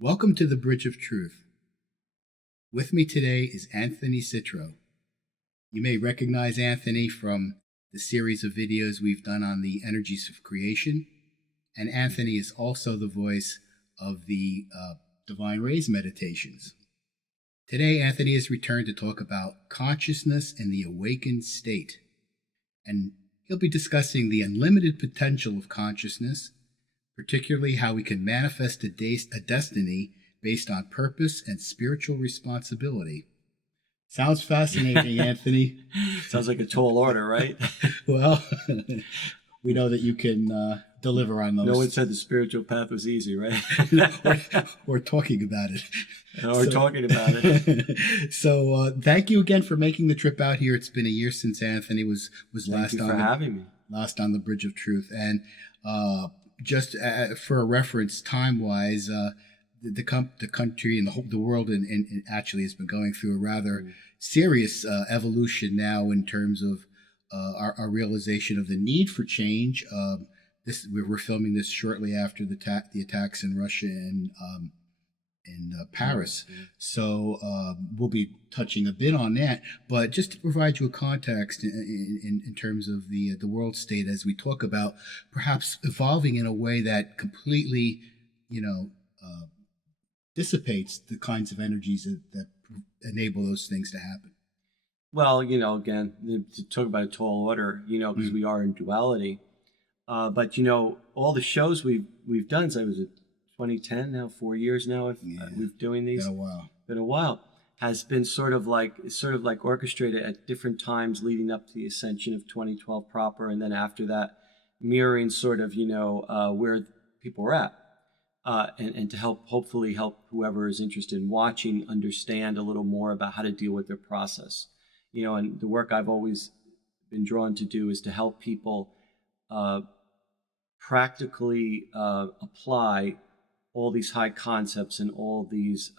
Welcome to the Bridge of Truth. With me today is Anthony Citro. You may recognize Anthony from the series of videos we've done on the energies of creation, and Anthony is also the voice of the Divine Rays meditations. Today, Anthony has returned to talk about consciousness and the awakened state, and he'll be discussing the unlimited potential of consciousness, particularly how we can manifest a destiny based on purpose and spiritual responsibility. Sounds fascinating, Anthony. Sounds like a tall order, right? Well, we know that you can deliver on those. No one said the spiritual path was easy, right? We're talking about it. Talking about it. So thank you again for making the trip out here. It's been a year since Anthony was Thank you for having me. Last on the Bridge of Truth. And just for a reference, time-wise, the country and the world and actually has been going through a rather serious evolution now in terms of our realization of the need for change. We're filming this shortly after the attacks in Russia and Paris. So we'll be touching a bit on that, but just to provide you a context in terms of the world state as we talk about perhaps evolving in a way that completely, dissipates the kinds of energies that enable those things to happen. Well, again, to talk about a tall order, because we are in duality. But, all the shows we've done, so was it 2010 now, 4 years now, we've doing these. Been a while. Has been sort of like orchestrated at different times leading up to the ascension of 2012 proper, and then after that, mirroring sort of, where people are at. And to hopefully help whoever is interested in watching understand a little more about how to deal with their process. And the work I've always been drawn to do is to help people practically apply all these high concepts and all these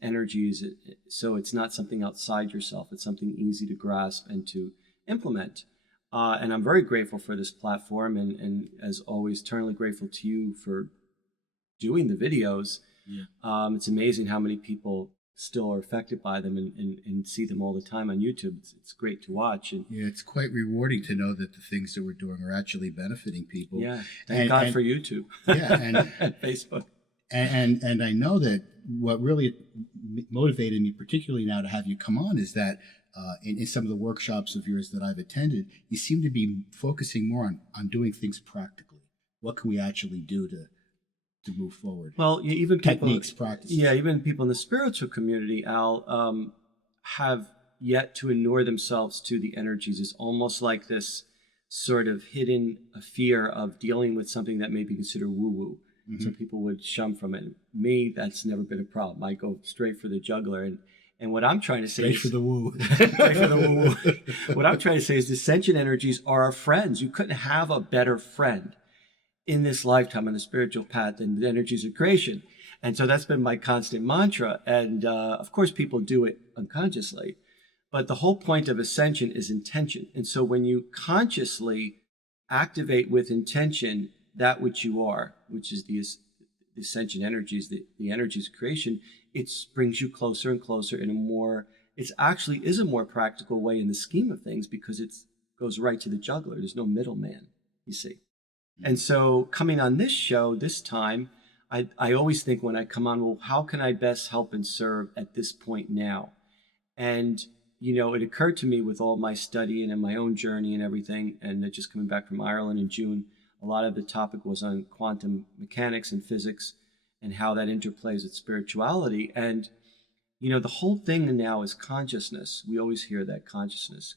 energies, so it's not something outside yourself. It's something easy to grasp and to implement. And I'm very grateful for this platform, and as always, eternally grateful to you for doing the videos. It's amazing how many people still are affected by them and see them all the time on YouTube. It's great to watch. And it's quite rewarding to know that the things that we're doing are actually benefiting people. Thank God for YouTube. And Facebook. And I know that what really motivated me, particularly now to have you come on, is that in some of the workshops of yours that I've attended, you seem to be focusing more on doing things practically. What can we actually do to move forward? Well, even techniques, practices. Yeah, even people in the spiritual community, Al, have yet to inure themselves to the energies. It's almost like this sort of hidden fear of dealing with something that may be considered woo-woo. Some people would shun from it. Me, that's never been a problem. I go straight for the juggler. And what I'm trying to say is... for the woo. Straight for the woo-woo. What I'm trying to say is the ascension energies are our friends. You couldn't have a better friend in this lifetime on the spiritual path than the energies of creation. And so that's been my constant mantra. And of course, people do it unconsciously. But the whole point of ascension is intention. And so when you consciously activate with intention that which you are, which is the ascension energies, the energies of creation, it brings you closer and closer in a more, it actually is a more practical way in the scheme of things, because it goes right to the juggler. There's no middleman, you see. And so coming on this show this time, I always think when I come on, well, how can I best help and serve at this point now? And, it occurred to me with all my studying and my own journey and everything, and just coming back from Ireland in June, a lot of the topic was on quantum mechanics and physics and how that interplays with spirituality. And, the whole thing now is consciousness. We always hear that consciousness.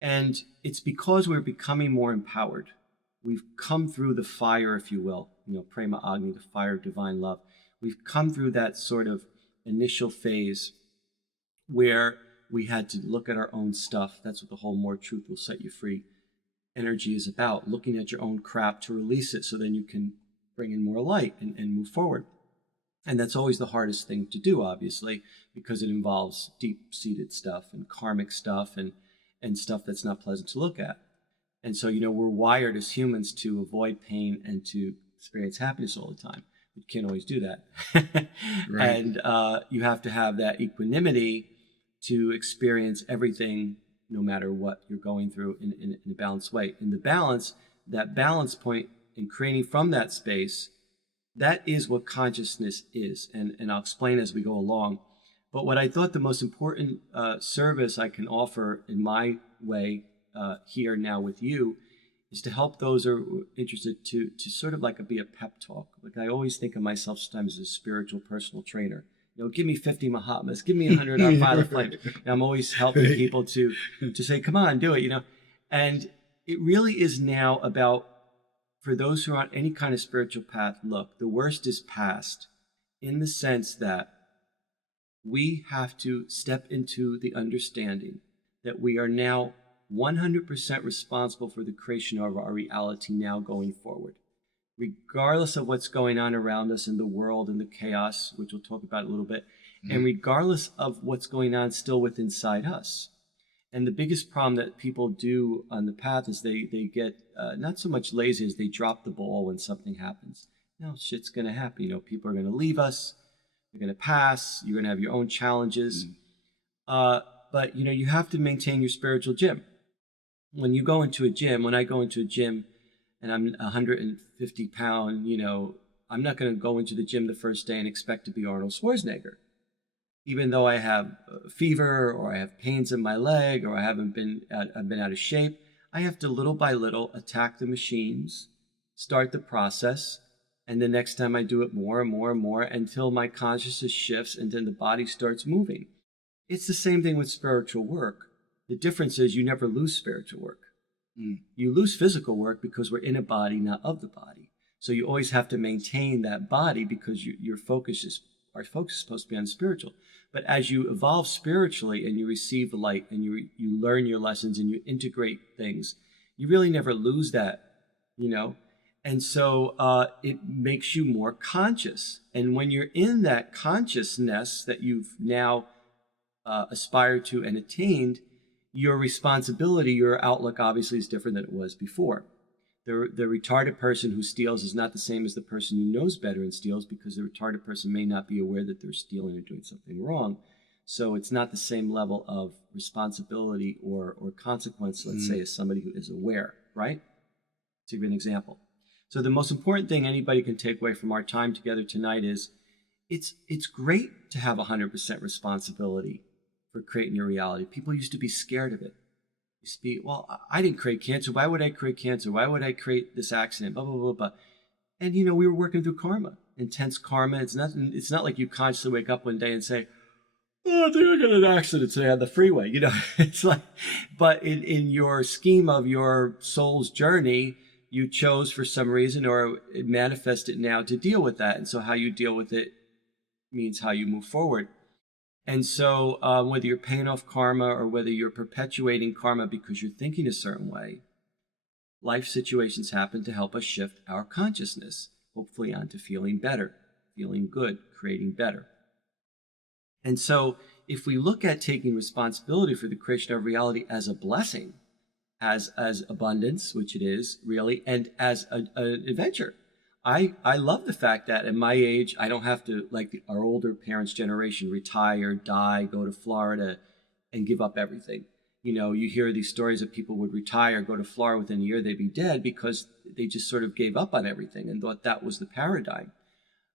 And it's because we're becoming more empowered. We've come through the fire, if you will, Prima, the fire of divine love. We've come through that sort of initial phase where we had to look at our own stuff. That's what the whole more truth will set you free energy is about, looking at your own crap to release it so then you can bring in more light and move forward. And that's always the hardest thing to do, obviously, because it involves deep-seated stuff and karmic stuff and stuff that's not pleasant to look at. And so, we're wired as humans to avoid pain and to experience happiness all the time. You can't always do that. Right. And you have to have that equanimity to experience everything, no matter what you're going through, in a balanced way. In the balance, that balance point in creating from that space, that is what consciousness is. And I'll explain as we go along. But what I thought the most important service I can offer in my way here now with you is to help those who are interested to sort of like be a pep talk. Like I always think of myself sometimes as a spiritual personal trainer. Give me 50 Mahatmas, give me 100 violet flames. And I'm always helping people to say, come on, do it, And it really is now about, for those who are on any kind of spiritual path, look, the worst is past, in the sense that we have to step into the understanding that we are now 100% responsible for the creation of our reality now going forward. Regardless of what's going on around us in the world and the chaos, which we'll talk about a little bit, and regardless of what's going on still within inside us. And the biggest problem that people do on the path is they get not so much lazy as they drop the ball when something happens. Shit's going to happen. People are going to leave us. They're going to pass. You're going to have your own challenges. But, you have to maintain your spiritual gym. When you go into a gym, when I go into a gym and I'm 150 pound, I'm not going to go into the gym the first day and expect to be Arnold Schwarzenegger. Even though I have fever or I have pains in my leg or I've been out of shape, I have to little by little attack the machines, start the process, and the next time I do it more and more and more until my consciousness shifts and then the body starts moving. It's the same thing with spiritual work. The difference is you never lose spiritual work. You lose physical work because we're in a body, not of the body. So you always have to maintain that body because our focus is supposed to be on spiritual. But as you evolve spiritually and you receive light and you learn your lessons and you integrate things, you really never lose that, And so it makes you more conscious. And when you're in that consciousness that you've now aspired to and attained, your responsibility, your outlook obviously is different than it was before. The retarded person who steals is not the same as the person who knows better and steals, because the retarded person may not be aware that they're stealing or doing something wrong. So it's not the same level of responsibility or consequence, let's say, as somebody who is aware, right? To give you an example. So the most important thing anybody can take away from our time together tonight is it's great to have 100% responsibility for creating your reality. People used to be scared of it. Used to be, well, I didn't create cancer. Why would I create cancer? Why would I create this accident? Blah, blah, blah, blah. And, we were working through karma, intense karma. It's not like you consciously wake up one day and say, oh, I think I got an accident today on the freeway. It's like, but in your scheme of your soul's journey, you chose for some reason, or it manifested now to deal with that. And so how you deal with it means how you move forward. And so whether you're paying off karma or whether you're perpetuating karma because you're thinking a certain way, life situations happen to help us shift our consciousness, hopefully onto feeling better, feeling good, creating better. And so if we look at taking responsibility for the creation of reality as a blessing, as abundance, which it is really, and as an adventure, I love the fact that at my age, I don't have to, like our older parents' generation, retire, die, go to Florida, and give up everything. You hear these stories of people would retire, go to Florida, within a year they'd be dead because they just sort of gave up on everything and thought that was the paradigm.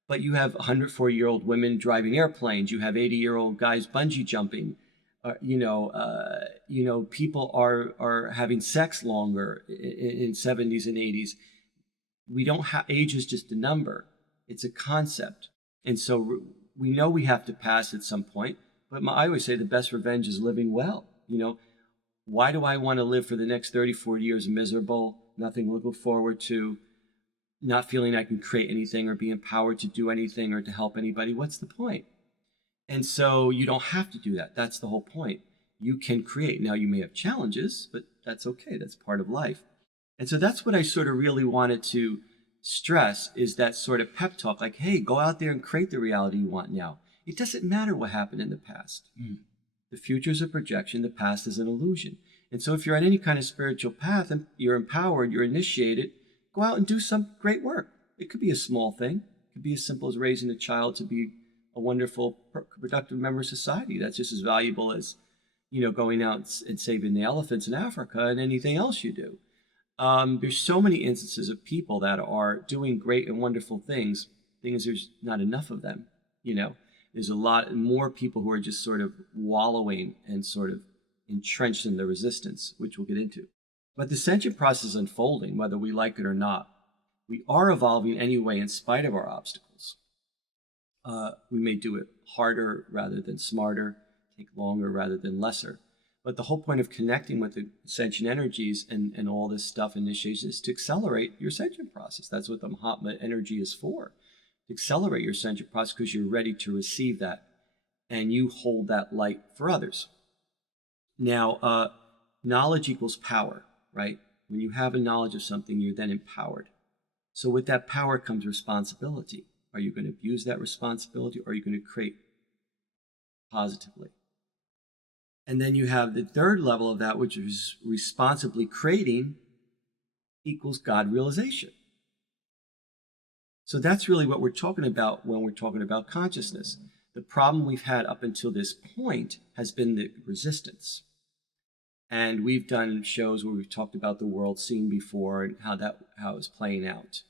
But you have 104-year-old women driving airplanes. You have 80-year-old guys bungee jumping. People are having sex longer in 70s and 80s. We don't have, age is just a number. It's a concept. And so we know we have to pass at some point, but I always say the best revenge is living well. Why do I want to live for the next 30, 40 years miserable, nothing to look forward to, not feeling I can create anything or be empowered to do anything or to help anybody? What's the point? And so you don't have to do that. That's the whole point. You can create. Now, you may have challenges, but that's okay. That's part of life. And so that's what I sort of really wanted to stress, is that sort of pep talk, like, hey, go out there and create the reality you want now. It doesn't matter what happened in the past. The future is a projection. The past is an illusion. And so if you're on any kind of spiritual path and you're empowered, you're initiated, go out and do some great work. It could be a small thing. It could be as simple as raising a child to be a wonderful, productive member of society. That's just as valuable as, going out and saving the elephants in Africa and anything else you do. There's so many instances of people that are doing great and wonderful things. The thing is, there's not enough of them. There's a lot more people who are just sort of wallowing and sort of entrenched in the resistance, which we'll get into. But the ascension process is unfolding, whether we like it or not. We are evolving anyway, in spite of our obstacles. We may do it harder rather than smarter, take longer rather than lesser. But the whole point of connecting with the ascension energies and all this stuff, initiation, is to accelerate your ascension process. That's what the Mahatma energy is for, to accelerate your ascension process, because you're ready to receive that, and you hold that light for others. Now, knowledge equals power, right? When you have a knowledge of something, you're then empowered. So with that power comes responsibility. Are you going to abuse that responsibility, or are you going to create positively? And then you have the third level of that, which is responsibly creating equals God realization. So that's really what we're talking about when we're talking about consciousness. The problem we've had up until this point has been the resistance. And we've done shows where we've talked about the world seen before and how it's playing out.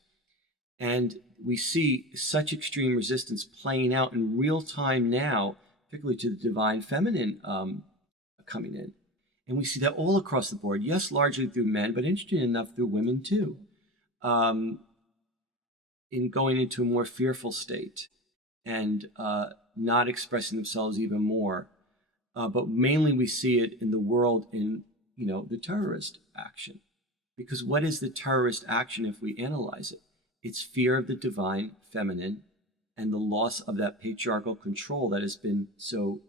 And we see such extreme resistance playing out in real time now, particularly to the divine feminine coming in. And we see that all across the board. Yes, largely through men, but interesting enough through women too. In going into a more fearful state and not expressing themselves even more. But mainly we see it in the world in, the terrorist action. Because what is the terrorist action if we analyze it? It's fear of the divine feminine and the loss of that patriarchal control that has been so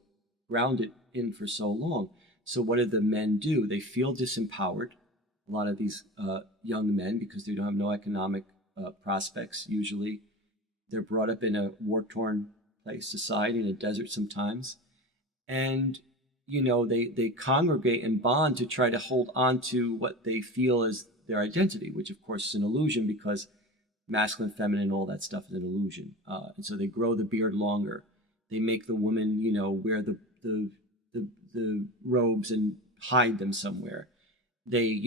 grounded in for so long. So what do the men do? They feel disempowered, a lot of these young men, because they don't have no economic prospects usually. They're brought up in a war-torn place, society, in a desert sometimes. And, they congregate and bond to try to hold on to what they feel is their identity, which of course is an illusion, because masculine, feminine, all that stuff is an illusion. And so they grow the beard longer. They make the woman, wear the robes and hide them somewhere. They,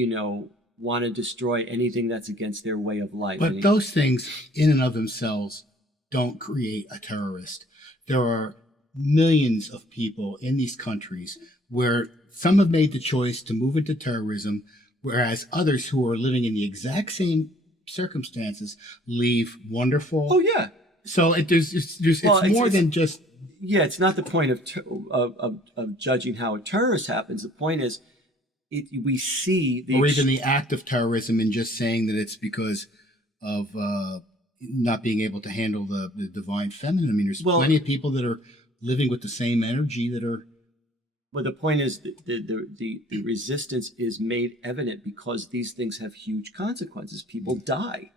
want to destroy anything that's against their way of life. But those things in and of themselves don't create a terrorist. There are millions of people in these countries where some have made the choice to move into terrorism, whereas others who are living in the exact same circumstances leave wonderful. Oh yeah. So it's more than just. Yeah, it's not the point of judging how a terrorist happens. The point is, we see or even the act of terrorism, and just saying that it's because of not being able to handle the divine feminine. I mean, there's plenty of people that are living with the same energy that are. But the point is, the resistance is made evident because these things have huge consequences. People die.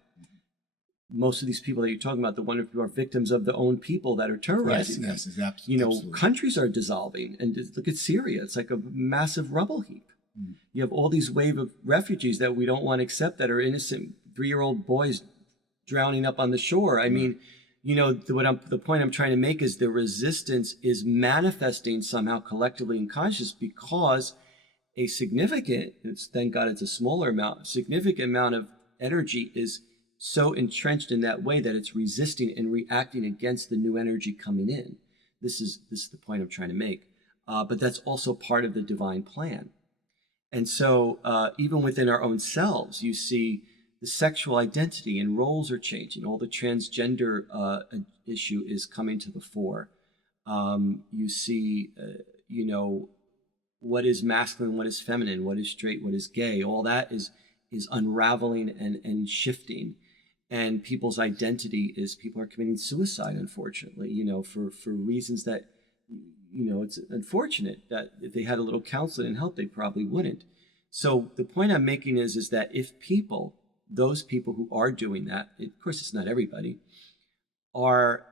Most of these people that you're talking about, the ones who are victims of their own people that are terrorizing them. Yes, absolutely. Countries are dissolving. And look at Syria. It's like a massive rubble heap. You have all these wave of refugees that we don't want to accept, that are innocent 3-year-old boys drowning up on the shore. I mean, the point I'm trying to make is the resistance is manifesting somehow collectively in consciousness, because a significant, thank God it's a smaller amount, significant amount of energy is so entrenched in that way that it's resisting and reacting against the new energy coming in. This is the point I'm trying to make. But that's also part of the divine plan. And so even within our own selves, you see the sexual identity and roles are changing. All the transgender issue is coming to the fore. You see, what is masculine, what is feminine, what is straight, what is gay. All that is unraveling and shifting. And people's identity is, people are committing suicide, unfortunately, for reasons that it's unfortunate that if they had a little counseling and help, they probably wouldn't. So the point I'm making is that if people, those people who are doing that, of course it's not everybody, are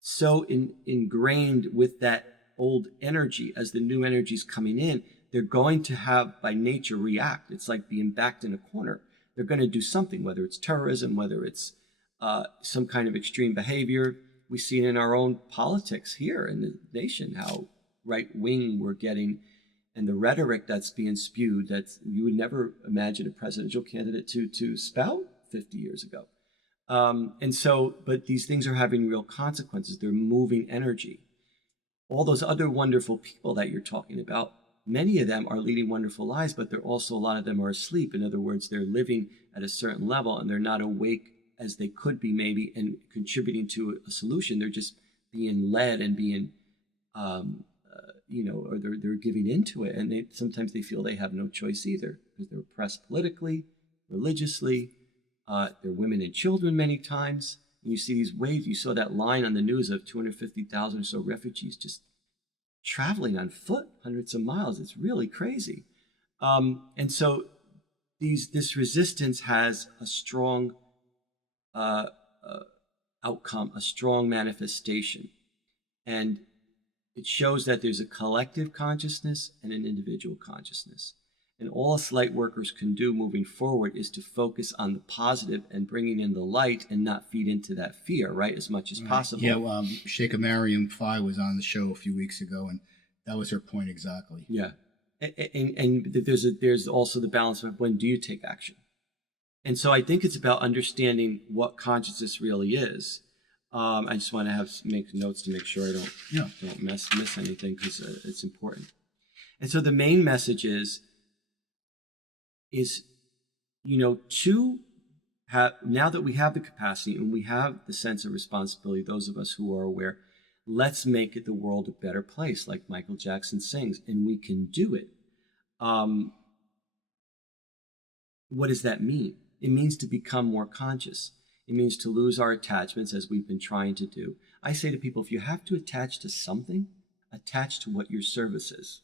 so ingrained with that old energy as the new energy is coming in, they're going to have by nature react. It's like being backed in a corner. They're going to do something, whether it's terrorism, whether it's some kind of extreme behavior. We see it in our own politics here in the nation, how right-wing we're getting, and the rhetoric that's being spewed that you would never imagine a presidential candidate to spout 50 years ago. But these things are having real consequences. They're moving energy. All those other wonderful people that you're talking about, many of them are leading wonderful lives, but they're also, a lot of them are asleep. In other words, they're living at a certain level and they're not awake as they could be maybe and contributing to a solution. They're just being led and being, or they're giving into it. And sometimes they feel they have no choice either because they're oppressed politically, religiously. They're women and children many times. And you see these waves. You saw that line on the news of 250,000 or so refugees just traveling on foot hundreds of miles. It's really crazy. And so this resistance has a strong outcome, a strong manifestation. And it shows that there's a collective consciousness and an individual consciousness. And all us light workers can do moving forward is to focus on the positive and bringing in the light and not feed into that fear, right, as much as possible. Yeah, Sheikha Mariam Fai was on the show a few weeks ago, and that was her point exactly. Yeah. And there's also the balance of when do you take action? And so I think it's about understanding what consciousness really is. I just want to make notes to make sure I don't miss anything because it's important. And so the main message is to have, now that we have the capacity and we have the sense of responsibility, those of us who are aware, let's make the world a better place, like Michael Jackson sings, and we can do it. What does that mean? It means to become more conscious. It means to lose our attachments, as we've been trying to do. I say to people, if you have to attach to something, attach to what your service is.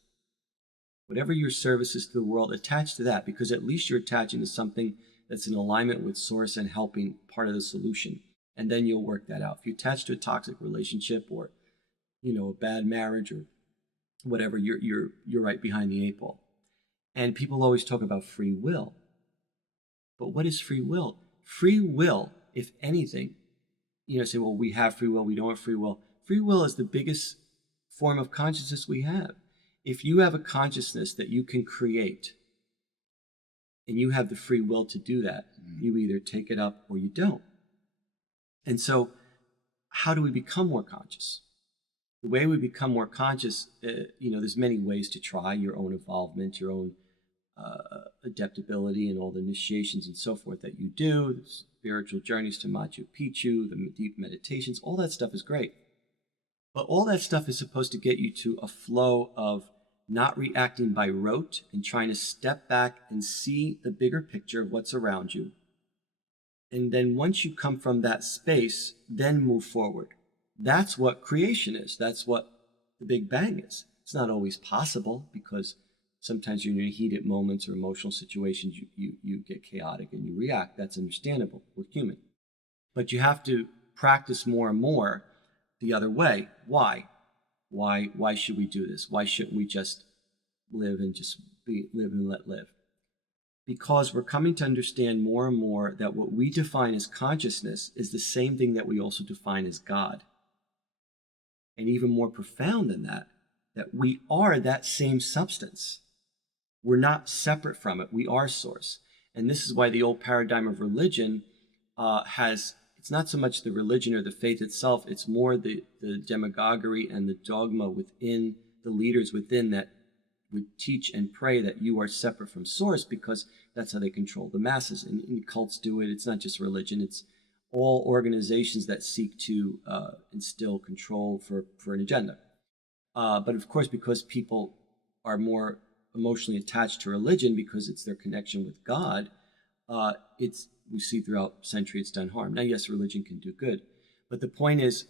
Whatever your service is to the world, attach to that, because at least you're attaching to something that's in alignment with source and helping part of the solution. And then you'll work that out. If you attach to a toxic relationship or, a bad marriage or whatever, you're right behind the eight ball. And people always talk about free will. But what is free will? Free will, if anything, say, well, we have free will, we don't have free will. Free will is the biggest form of consciousness we have. If you have a consciousness that you can create and you have the free will to do that, you either take it up or you don't. And so how do we become more conscious? The way we become more conscious, there's many ways to try your own involvement, your own adaptability and all the initiations and so forth that you do, the spiritual journeys to Machu Picchu, the deep meditations, all that stuff is great. But all that stuff is supposed to get you to a flow of not reacting by rote and trying to step back and see the bigger picture of what's around you. And then once you come from that space, then move forward. That's what creation is. That's what the Big Bang is. It's not always possible because sometimes you're in heated moments or emotional situations, you get chaotic and you react. That's understandable. We're human. But you have to practice more and more the other way. Why? Why should we do this? Why shouldn't we just live and live and let live? Because we're coming to understand more and more that what we define as consciousness is the same thing that we also define as God. And even more profound than that we are that same substance. We're not separate from it. We are source. And this is why the old paradigm of religion it's not so much the religion or the faith itself, it's more the demagoguery and the dogma within the leaders within that would teach and pray that you are separate from source because that's how they control the masses. And cults do it. It's not just religion. It's all organizations that seek to instill control for an agenda. But of course, because people are more emotionally attached to religion because it's their connection with God, we see throughout century it's done harm. Now, yes, religion can do good. But the point is,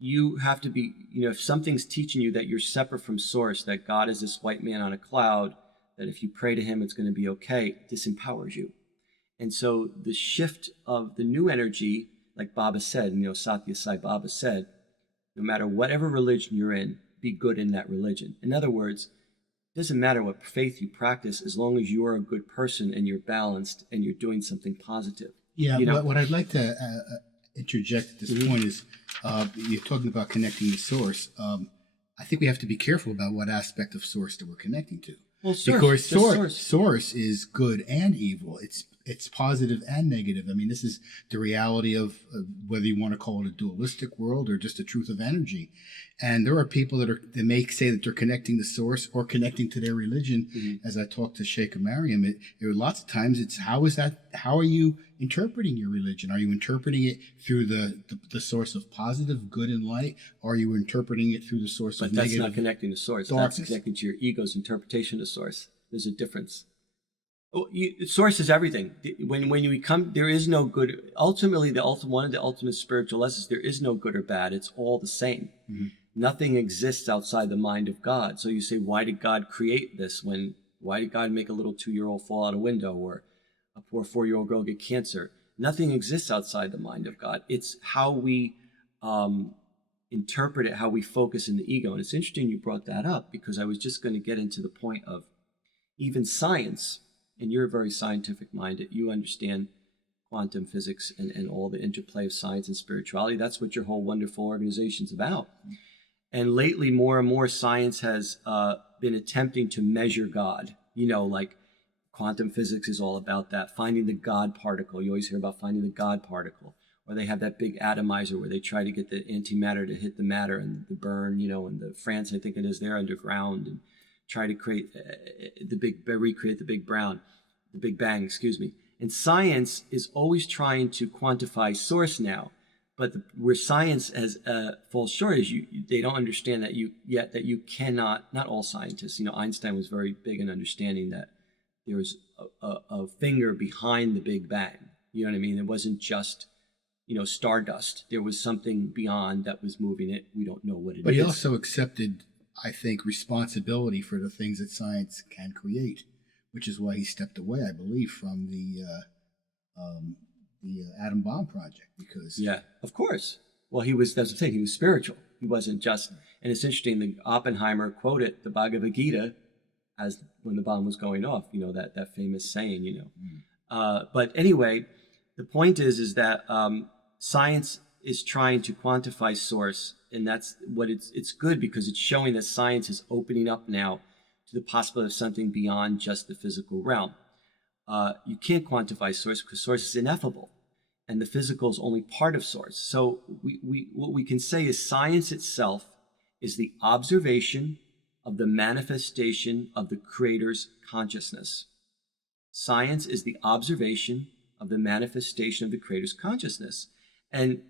you have to be, if something's teaching you that you're separate from source, that God is this white man on a cloud, that if you pray to him, it's going to be okay, disempowers you. And so the shift of the new energy, like Baba said, Satya Sai Baba said, no matter whatever religion you're in, be good in that religion. In other words, it doesn't matter what faith you practice as long as you're a good person and you're balanced and you're doing something positive. Yeah, what I'd like to interject at this point is you're talking about connecting to source. I think we have to be careful about what aspect of source that we're connecting to. Well, because source is good and evil. It's positive and negative. I mean, this is the reality of whether you want to call it a dualistic world or just the truth of energy. And there are people that may say that they're connecting to source or connecting to their religion. Mm-hmm. As I talked to Sheikh Mariam, there are lots of times it's how are you interpreting your religion? Are you interpreting it through the source of positive, good, and light? Or are you interpreting it through the source of negative? But that's not connecting to source. Darkness. That's connecting to your ego's interpretation of source. There's a difference. Source is everything. When you come, there is no good. Ultimately, one of the ultimate spiritual lessons, there is no good or bad. It's all the same. Mm-hmm. Nothing exists outside the mind of God. So you say, why did God create this? Why did God make a little 2-year-old fall out a window or a poor 4-year-old girl get cancer? Nothing exists outside the mind of God. It's how we interpret it, how we focus in the ego. And it's interesting you brought that up because I was just going to get into the point of even science. And you're very scientific minded. You understand quantum physics and all the interplay of science and spirituality. That's what your whole wonderful organization's about. And lately, more and more science has been attempting to measure God. Like quantum physics is all about that, finding the God particle. You always hear about finding the God particle. Or they have that big atomizer where they try to get the antimatter to hit the matter and the burn, in France, I think it is, they're underground and try to create recreate the Big Bang, And science is always trying to quantify source now, but where science has falls short is they don't understand that you cannot. Not all scientists, Einstein was very big in understanding that there was a finger behind the Big Bang. You know what I mean? It wasn't just stardust. There was something beyond that was moving it. We don't know what it is. But he also accepted, I think, responsibility for the things that science can create, which is why he stepped away, I believe, from the atom bomb project. Because of course. Well, that's the thing. He was spiritual. He wasn't just. And it's interesting. The Oppenheimer quoted the Bhagavad Gita as when the bomb was going off. That famous saying. But anyway, the point is that science is trying to quantify source. And that's what it's good because it's showing that science is opening up now to the possibility of something beyond just the physical realm. You can't quantify source because source is ineffable, and the physical is only part of source. So what we can say is science itself is the observation of the manifestation of the Creator's consciousness. Science is the observation of the manifestation of the Creator's consciousness. And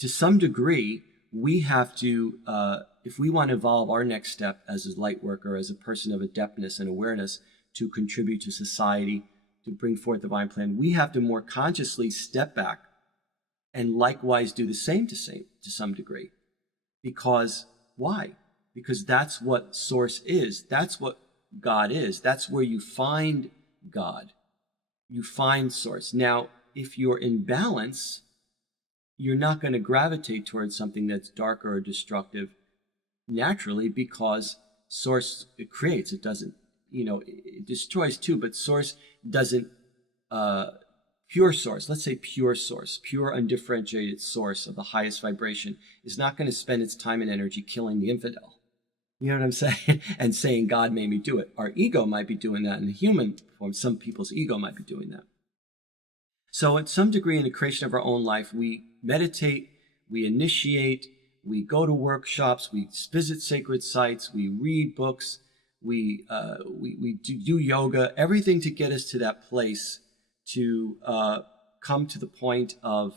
to some degree, we have to, if we want to evolve our next step as a light worker, as a person of adeptness and awareness to contribute to society, to bring forth the divine plan, we have to more consciously step back and likewise do the same to some degree. Because why? Because that's what source is. That's what God is. That's where you find God. You find source. Now, if you're in balance, you're not going to gravitate towards something that's darker or destructive naturally because source, it creates. It doesn't, it destroys too, but source doesn't, pure source, let's say pure source, pure undifferentiated source of the highest vibration is not going to spend its time and energy killing the infidel. You know what I'm saying? And saying God made me do it. Our ego might be doing that in the human form. Some people's ego might be doing that. So at some degree in the creation of our own life, we meditate, we initiate, we go to workshops, we visit sacred sites, we read books, we do yoga, everything to get us to that place to come to the point of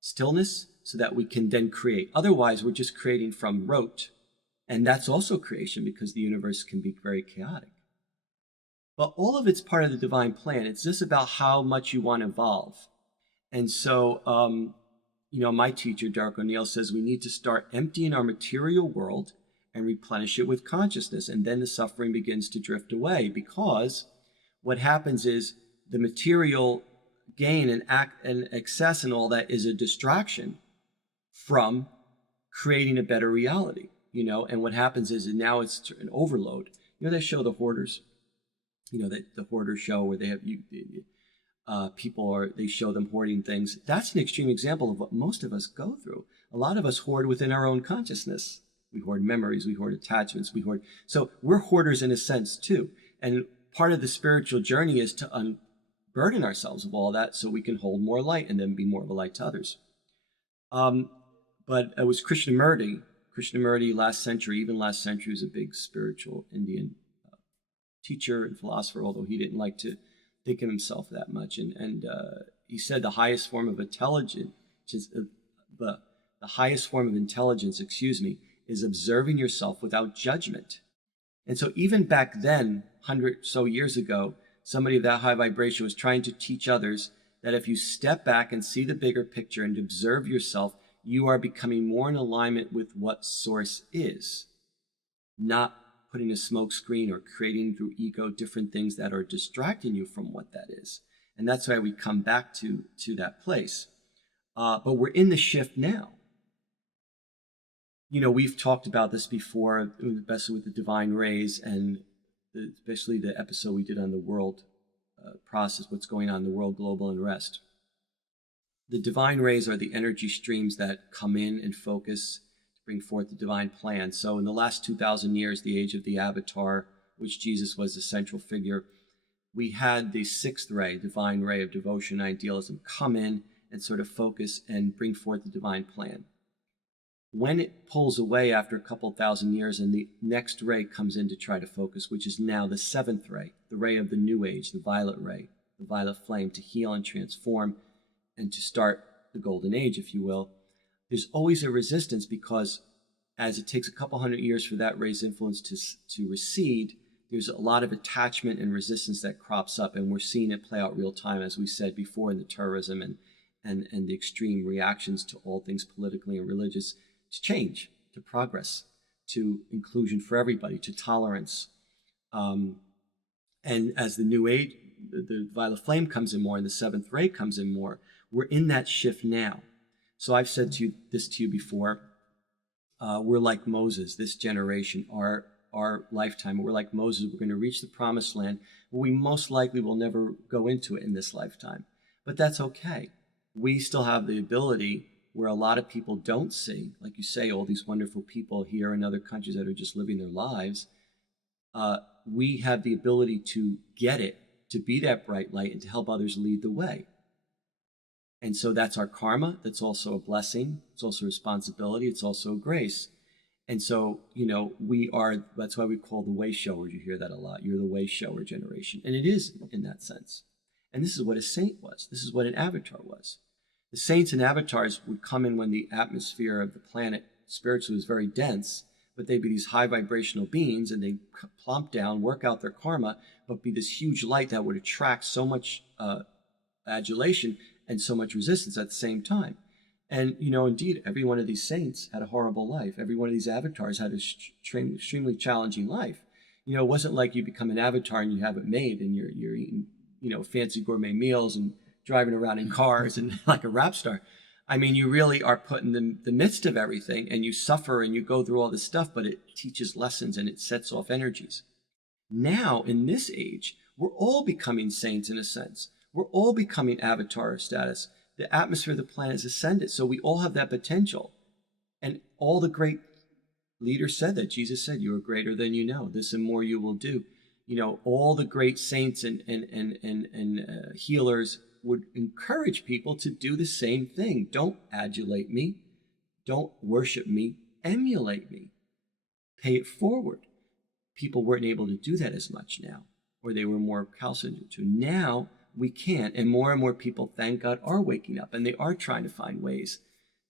stillness so that we can then create. Otherwise, we're just creating from rote. And that's also creation because the universe can be very chaotic. But all of it's part of the divine plan. It's just about how much you want to evolve. And so my teacher, Dark O'Neill, says we need to start emptying our material world and replenish it with consciousness. And then the suffering begins to drift away, because what happens is the material gain and excess and all that is a distraction from creating a better reality, and what happens is now it's an overload. They show the hoarders, the hoarder show where they have they show them hoarding things. That's an extreme example of what most of us go through. A lot of us hoard within our own consciousness. We hoard memories, we hoard attachments, so we're hoarders in a sense too. And part of the spiritual journey is to unburden ourselves of all that so we can hold more light and then be more of a light to others. But it was Krishnamurti. Krishnamurti last century was a big spiritual Indian teacher and philosopher, although he didn't like to think of himself that much. And he said the highest form of intelligence, the highest form of intelligence, is observing yourself without judgment. And so even back then, 100 so years ago, somebody of that high vibration was trying to teach others that if you step back and see the bigger picture and observe yourself, you are becoming more in alignment with what source is, not putting a smoke screen or creating through ego different things that are distracting you from what that is. And that's why we come back to that place. But we're in the shift now. We've talked about this before, especially with the divine rays, and especially the episode we did on the world process, what's going on in the world, global unrest. The divine rays are the energy streams that come in and focus to bring forth the divine plan. So in the last 2,000 years, the age of the avatar, which Jesus was the central figure, we had the sixth ray, divine ray of devotion and idealism, come in and sort of focus and bring forth the divine plan. When it pulls away after a couple thousand years and the next ray comes in to try to focus, which is now the seventh ray, the ray of the new age, the violet ray, the violet flame, to heal and transform and to start the golden age, if you will, there's always a resistance, because as it takes a couple hundred years for that ray's influence to recede, there's a lot of attachment and resistance that crops up, and we're seeing it play out real time, as we said before, in the terrorism and the extreme reactions to all things politically and religious, to change, to progress, to inclusion for everybody, to tolerance. And as the new age, the violet flame comes in more and the seventh ray comes in more, we're in that shift now. So I've said to you before, we're like Moses, this generation, our lifetime. We're like Moses. We're going to reach the promised land. We most likely will never go into it in this lifetime. But that's okay. We still have the ability, where a lot of people don't see, like you say, all these wonderful people here in other countries that are just living their lives. We have the ability to get it, to be that bright light, and to help others lead the way. And so that's our karma. That's also a blessing. It's also a responsibility. It's also a grace. And so, that's why we call the way showers. You hear that a lot. You're the way shower generation. And it is in that sense. And this is what a saint was. This is what an avatar was. The saints and avatars would come in when the atmosphere of the planet spiritually was very dense, but they'd be these high vibrational beings, and they'd plump down, work out their karma, but be this huge light that would attract so much adulation and so much resistance at the same time. And, indeed, every one of these saints had a horrible life. Every one of these avatars had an extremely challenging life. It wasn't like you become an avatar and you have it made and you're eating, fancy gourmet meals and driving around in cars and like a rap star. I mean, you really are put in the midst of everything, and you suffer and you go through all this stuff, but it teaches lessons and it sets off energies. Now, in this age, we're all becoming saints in a sense. We're all becoming avatar status. The atmosphere of the planet has ascended, so we all have that potential. And all the great leaders said that. Jesus said, "You are greater than you know. This and more you will do." All the great saints and healers would encourage people to do the same thing. Don't adulate me. Don't worship me. Emulate me. Pay it forward. People weren't able to do that as much now, or they were more calculated to. Now we can, and more people, thank God, are waking up, and they are trying to find ways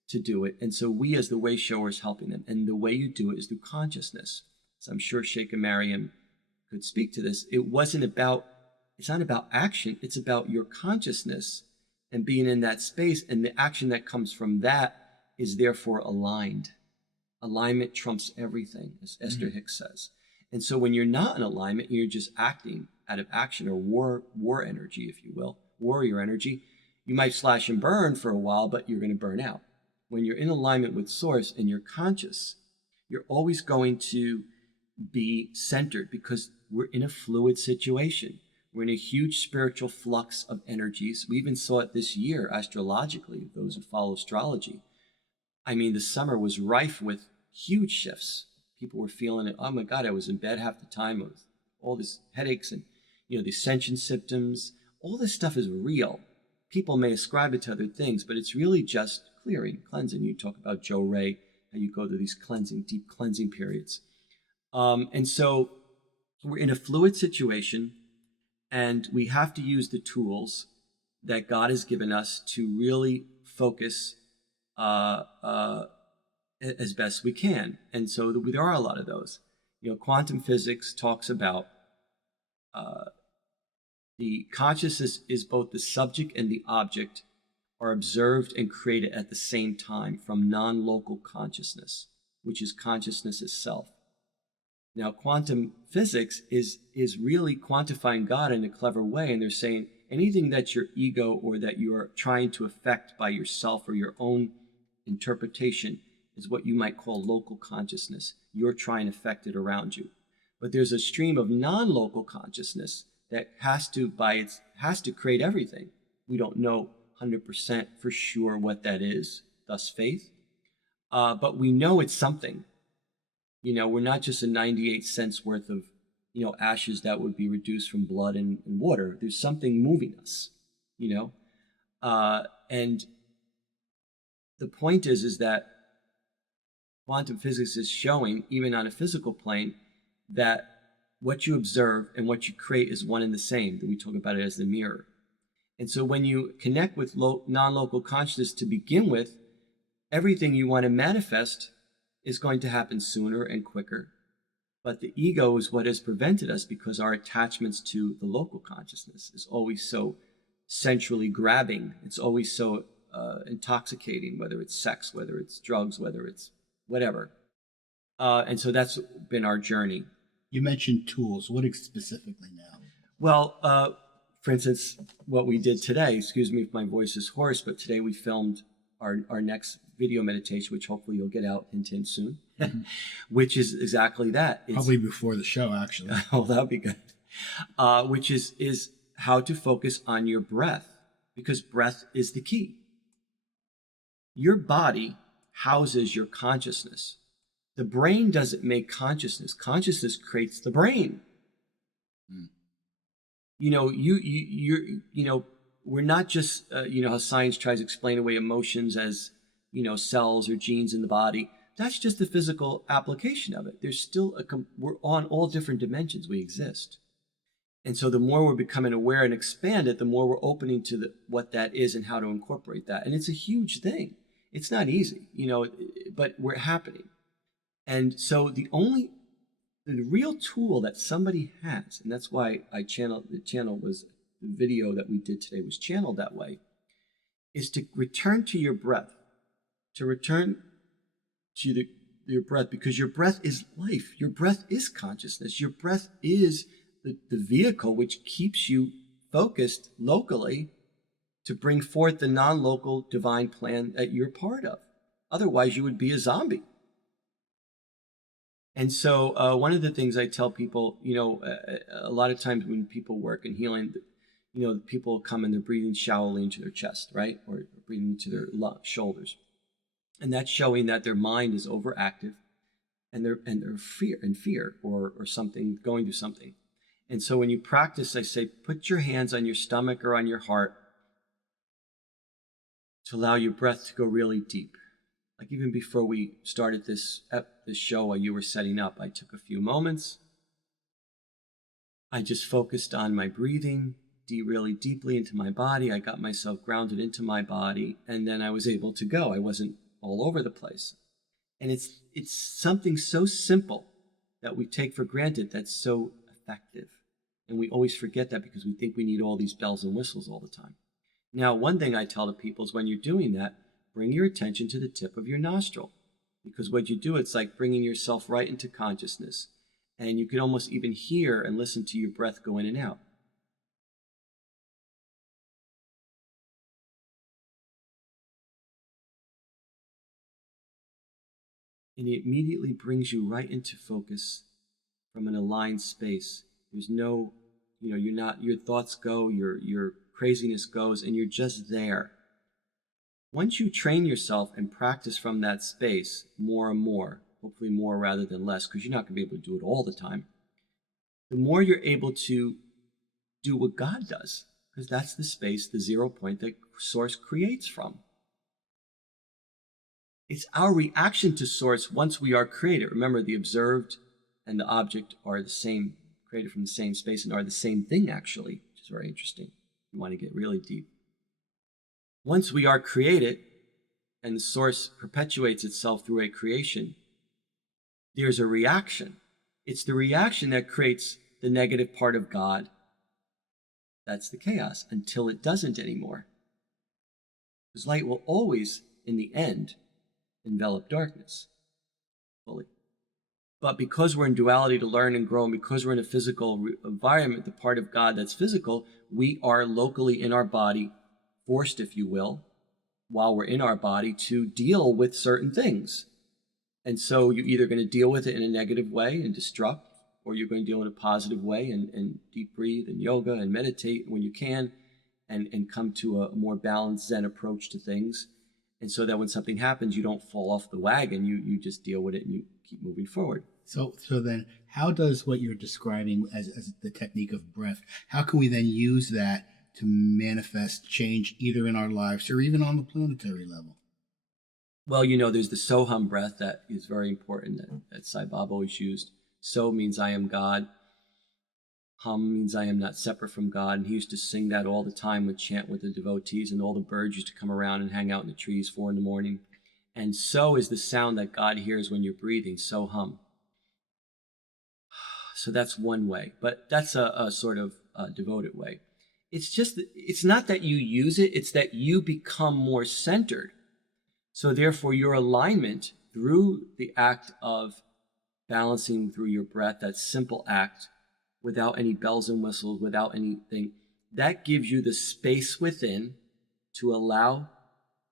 to do it. And so we, as the way showers, helping them. And the way you do it is through consciousness. So I'm sure Sheikh Mariam could speak to this. It's not about action. It's about your consciousness and being in that space, and the action that comes from that is therefore aligned. Alignment trumps everything, as Esther Hicks says. And so when you're not in alignment, you're just acting out of action, or war energy, if you will, warrior energy. You might slash and burn for a while, but you're going to burn out. When you're in alignment with source and you're conscious, you're always going to be centered, because we're in a fluid situation. We're in a huge spiritual flux of energies. We even saw it this year astrologically, those who follow astrology. I mean, the summer was rife with huge shifts. People were feeling it. Oh my God, I was in bed half the time with all these headaches and, the ascension symptoms. All this stuff is real. People may ascribe it to other things, but it's really just clearing, cleansing. You talk about Joe Ray, how you go through these deep cleansing periods. And so we're in a fluid situation, and we have to use the tools that God has given us to really focus as best we can. And so there are a lot of those. Quantum physics talks about the consciousness is both the subject and the object are observed and created at the same time from non-local consciousness, which is consciousness itself. Now, quantum physics is really quantifying God in a clever way, and they're saying anything that's your ego or that you're trying to affect by yourself or your own interpretation is what you might call local consciousness. You're trying to affect it around you. But there's a stream of non-local consciousness that has to create everything. We don't know 100% for sure what that is, thus faith. But we know it's something. We're not just a 98 cents worth of, ashes that would be reduced from blood and water. There's something moving us, and the point is that quantum physics is showing, even on a physical plane, that what you observe and what you create is one and the same. That we talk about it as the mirror. And so when you connect with non-local consciousness to begin with, everything you want to manifest is going to happen sooner and quicker. But the ego is what has prevented us, because our attachments to the local consciousness is always so sensually grabbing. It's always so intoxicating, whether it's sex, whether it's drugs, whether it's whatever. And so that's been our journey. You mentioned tools. What specifically now? Well, for instance, what we did today, excuse me if my voice is hoarse, but today we filmed our next video meditation, which hopefully you'll get out in soon, which is exactly that. It's, probably before the show, actually. Oh, that would be good. Which is how to focus on your breath, because breath is the key. Your body houses your consciousness. The brain doesn't make consciousness. Consciousness creates the brain. We're not just, how science tries to explain away emotions as, cells or genes in the body. That's just the physical application of it. There's still we're on all different dimensions. We exist. And so the more we're becoming aware and expand it, the more we're opening to what that is and how to incorporate that. And it's a huge thing. It's not easy, but we're happening. And so the real tool that somebody has, and that's why the video that we did today was channeled that way, is to return to your breath, to return to your breath, because your breath is life. Your breath is consciousness. Your breath is the vehicle which keeps you focused locally to bring forth the non-local divine plan that you're part of. Otherwise, you would be a zombie. And so one of the things I tell people, a lot of times when people work in healing, people come and they're breathing shallowly into their chest, right? Or breathing into their shoulders. And that's showing that their mind is overactive and they're in fear or something, going through something. And so when you practice, I say, put your hands on your stomach or on your heart to allow your breath to go really deep. Like even before we started this show, while you were setting up, I took a few moments. I just focused on my breathing really deeply into my body. I got myself grounded into my body, and then I was able to go. I wasn't all over the place. And it's something so simple that we take for granted that's so effective. And we always forget that because we think we need all these bells and whistles all the time. Now, one thing I tell the people is when you're doing that, bring your attention to the tip of your nostril. Because what you do, it's like bringing yourself right into consciousness. And you can almost even hear and listen to your breath go in and out. And it immediately brings you right into focus from an aligned space. There's no, you're not, your thoughts go, your craziness goes, and you're just there. Once you train yourself and practice from that space more and more, hopefully more rather than less, because you're not going to be able to do it all the time, the more you're able to do what God does, because that's the space, the 0 point that Source creates from. It's our reaction to Source once we are created. Remember, the observed and the object are the same, created from the same space, and are the same thing, actually, which is very interesting. You want to get really deep. Once we are created and the Source perpetuates itself through a creation, there's a reaction. It's the reaction that creates the negative part of God. That's the chaos, until it doesn't anymore. Because light will always, in the end, envelop darkness fully. But because we're in duality to learn and grow, and because we're in a physical environment, the part of God that's physical, we are locally in our body, forced, if you will, while we're in our body, to deal with certain things. And so you're either going to deal with it in a negative way and destruct, or you're going to deal in a positive way and deep breathe and yoga and meditate when you can, and come to a more balanced Zen approach to things. And so that when something happens, you don't fall off the wagon, you just deal with it and you keep moving forward. So then how does what you're describing as the technique of breath, how can we then use that to manifest change either in our lives or even on the planetary level? Well, there's the Soham breath that is very important that Sai Baba always used. So means I am God. Hum means I am not separate from God. And he used to sing that all the time with chant with the devotees, and all the birds used to come around and hang out in the trees 4 a.m. And so is the sound that God hears when you're breathing. So hum. So that's one way, but that's a sort of devoted way. It's not that you use it, it's that you become more centered. So therefore your alignment through the act of balancing through your breath, that simple act, without any bells and whistles, without anything, that gives you the space within to allow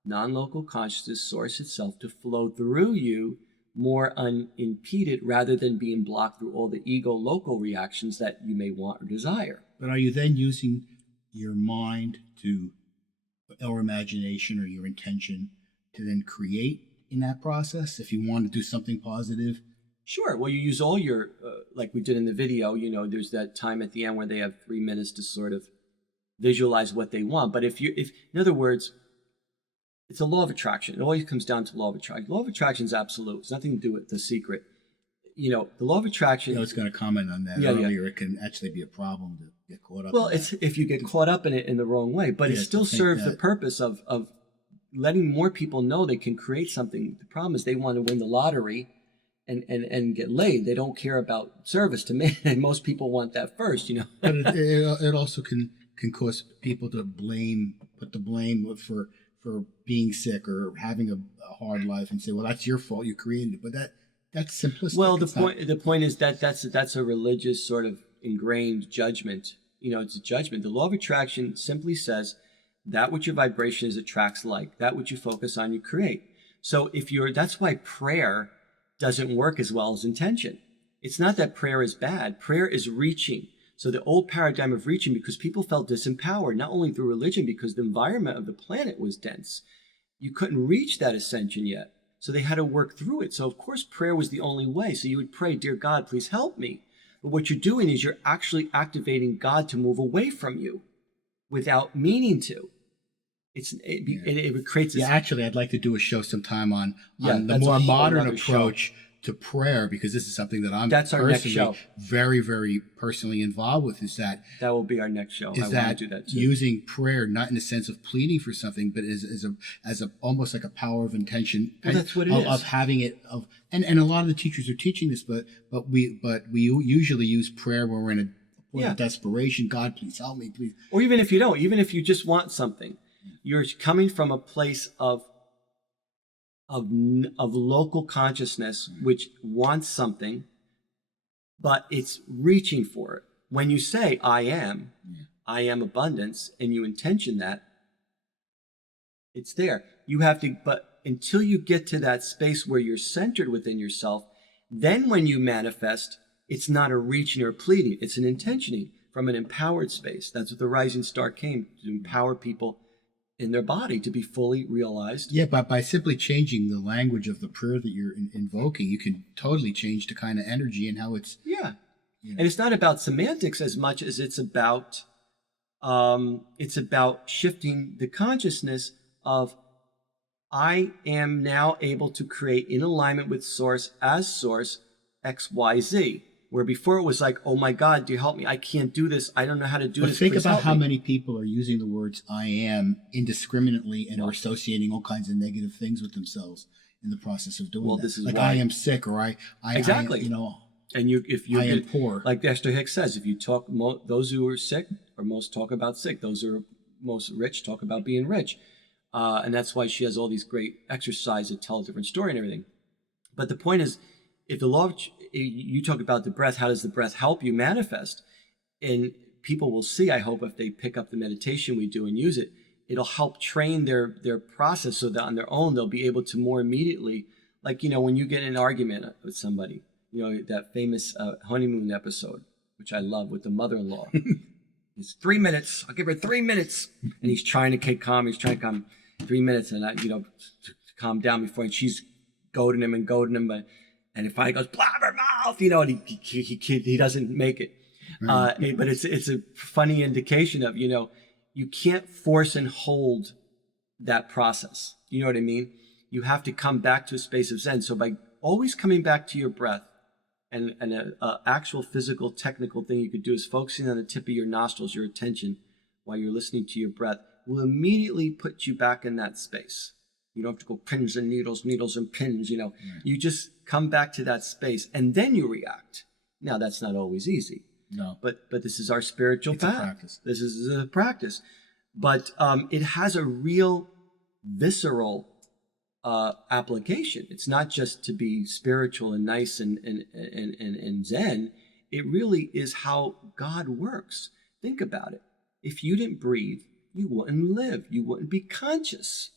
non-local consciousness, Source itself, to flow through you more unimpeded, rather than being blocked through all the ego local reactions that you may want or desire. But are you then using your mind or imagination or your intention to then create in that process if you want to do something positive? Sure. Well, you use all your, like we did in the video, there's that time at the end where they have 3 minutes to sort of visualize what they want. But if in other words, it's a law of attraction. It always comes down to law of attraction. Law of attraction is absolute. It's nothing to do with The Secret. The law of attraction. I was going to comment on that earlier. It can actually be a problem to get caught up. Well, it's if you get caught up in it in the wrong way, but it still serves the purpose of letting more people know they can create something. The problem is they want to win the lottery and get laid. They don't care about service to me. And most people want that first, But it also can cause people to put the blame for being sick or having a hard life and say, well, that's your fault, you created it. But that's simplistic. Well, the point is that that's a religious sort of ingrained judgment. It's a judgment. The law of attraction simply says that which your vibration is attracts like, that which you focus on, you create. So that's why prayer doesn't work as well as intention. It's not that prayer is bad. Prayer is reaching. So the old paradigm of reaching, because people felt disempowered, not only through religion, because the environment of the planet was dense. You couldn't reach that ascension yet. So they had to work through it. So of course, prayer was the only way. So you would pray, dear God, please help me. But what you're doing is you're actually activating God to move away from you without meaning to. It creates this. Yeah, actually, I'd like to do a show sometime on the more modern approach to prayer, because this is something that I'm personally very, very personally involved with. That will be our next show. I want to do that too. Using prayer not in the sense of pleading for something, but as a almost like a power of intention. Well, that's what it is. Of having it and a lot of the teachers are teaching this, but we usually use prayer when we're in a point of desperation. God, please help me, please. Or even if you don't, even if you just want something. You're coming from a place of local consciousness, which wants something, but it's reaching for it. When you say, I am abundance, and you intention that, it's there. You have to, but until you get to that space where you're centered within yourself, then when you manifest, it's not a reaching or a pleading, it's an intentioning from an empowered space. That's what the rising star came to empower people in their body to be fully realized. Yeah, but by simply changing the language of the prayer that you're invoking, you can totally change the kind of energy and how it's. Yeah. You know. And it's not about semantics as much as it's about shifting the consciousness of, I am now able to create in alignment with source as source XYZ. Where before it was like, oh my God, do you help me? I can't do this. I don't know how to do this. But think Please about help how me. many people are using the words I am indiscriminately and are associating all kinds of negative things with themselves in the process of doing that. This is like why I am sick, or I exactly. And if you I am poor. Like Esther Hicks says, if you talk, those who are sick or most talk about sick, those who are most rich talk about being rich. And that's why she has all these great exercises that tell a different story and everything. But the point is, if the law of, you talk about the breath, how does the breath help you manifest? And people will see, I hope, if they pick up the meditation we do and use it, it'll help train their process so that on their own, they'll be able to more immediately, like, when you get in an argument with somebody, that famous honeymoon episode, which I love, with the mother-in-law. It's 3 minutes. I'll give her 3 minutes. And he's trying to get calm. He's trying to calm 3 minutes and, to calm down before, and she's goading him. But, and if I goes, blabber mouth, and he doesn't make it. Right. But it's a funny indication of, you can't force and hold that process. You know what I mean? You have to come back to a space of Zen. So by always coming back to your breath, and an actual physical technical thing you could do is focusing on the tip of your nostrils, your attention, while you're listening to your breath, will immediately put you back in that space. You don't have to go pins and needles and pins, Right. You just come back to that space and then you react. Now, that's not always easy. No. But this is our spiritual It's path. a practice. This is a practice. But it has a real visceral application. It's not just to be spiritual and nice and Zen. It really is how God works. Think about it. If you didn't breathe, you wouldn't live. You wouldn't be conscious.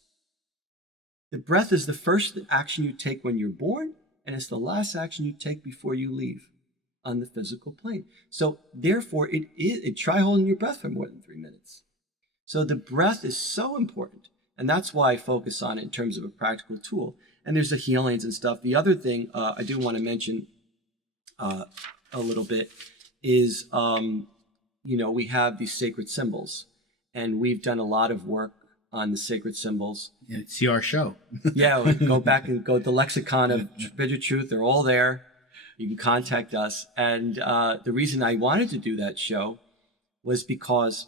The breath is the first action you take when you're born, and it's the last action you take before you leave on the physical plane. So therefore, try holding your breath for more than 3 minutes. So the breath is so important. And that's why I focus on it in terms of a practical tool. And there's the healings and stuff. The other thing I do want to mention a little bit is, we have these sacred symbols. And we've done a lot of work on the sacred symbols. Yeah, see our show. Yeah, go back and go to the lexicon of Spiritual Truth. They're all there. You can contact us. And the reason I wanted to do that show was because